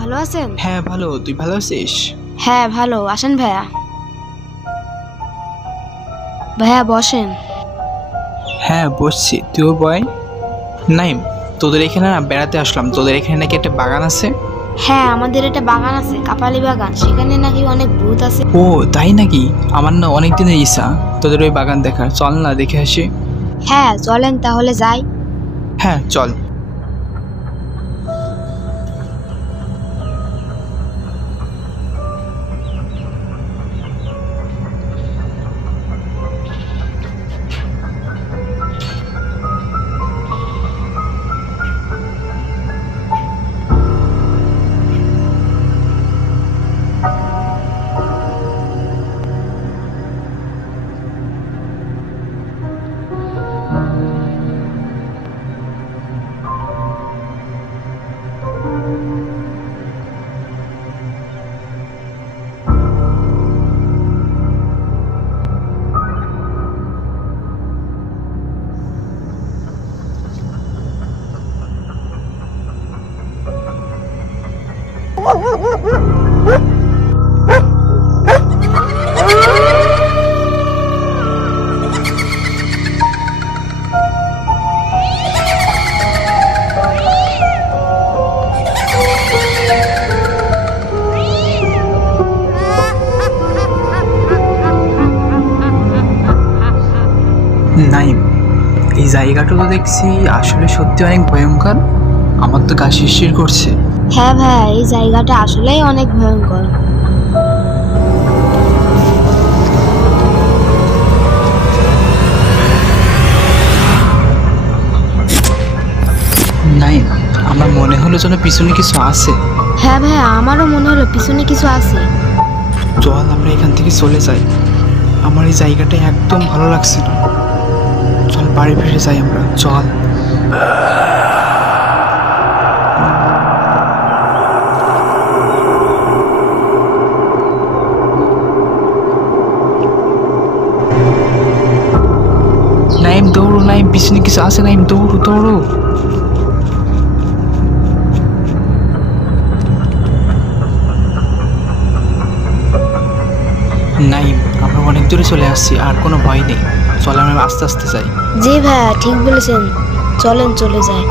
ভালো আছেন? হ্যাঁ ভালো, তুই ভালো আছিস? হ্যাঁ ভালো। আসেন ভাইয়া। ভাইয়া বসেন। হ্যাঁ বসছি, তুইও বয়। নাইম, তোদের এখানে না বেড়াতে আসলাম। তোদের এখানে নাকি একটা বাগান আছে? হ্যাঁ আমাদের একটা বাগান আছে, কাপালি বাগান। সেখানে নাকি অনেক ভূত আছে। ও তাই নাকি? আমার না অনেক দিনের ইচ্ছা তোদের ওই বাগান দেখার। চল না দেখে আসি। হ্যাঁ চলেন তাহলে যাই। হ্যাঁ চল। নাইম, এই জায়গাটা তো দেখছি আসলে সত্যি অনেক ভয়ঙ্কর। আমার তো গা শিরশির করছে। হ্যাঁ ভাইয়া, এই জায়গাটা আসলেই অনেক ভয়ঙ্কর। নাইম, আমার মনে হলো যেন পিছনে কিছু আছে। হ্যাঁ ভাইয়া, আমারও মনে হলো পিছনে কিছু আছে। চল আমরা এখান থেকে চলে যাই। আমার এই জায়গাটা একদম ভালো লাগছে না। চল বাড়ি ফিরে যাই আমরা, চল। নাইম দৌড়ো, নাইম পিছনে কিছু আছে। নাইম দৌড়ো দৌড়ো। নাইম, আমরা অনেক দূরে চলে আসছি, আর কোনো ভয় নেই। চল আমরা আস্তে আস্তে যাই। জি ভাইয়া ঠিক বলেছেন, চলেন চলে যাই।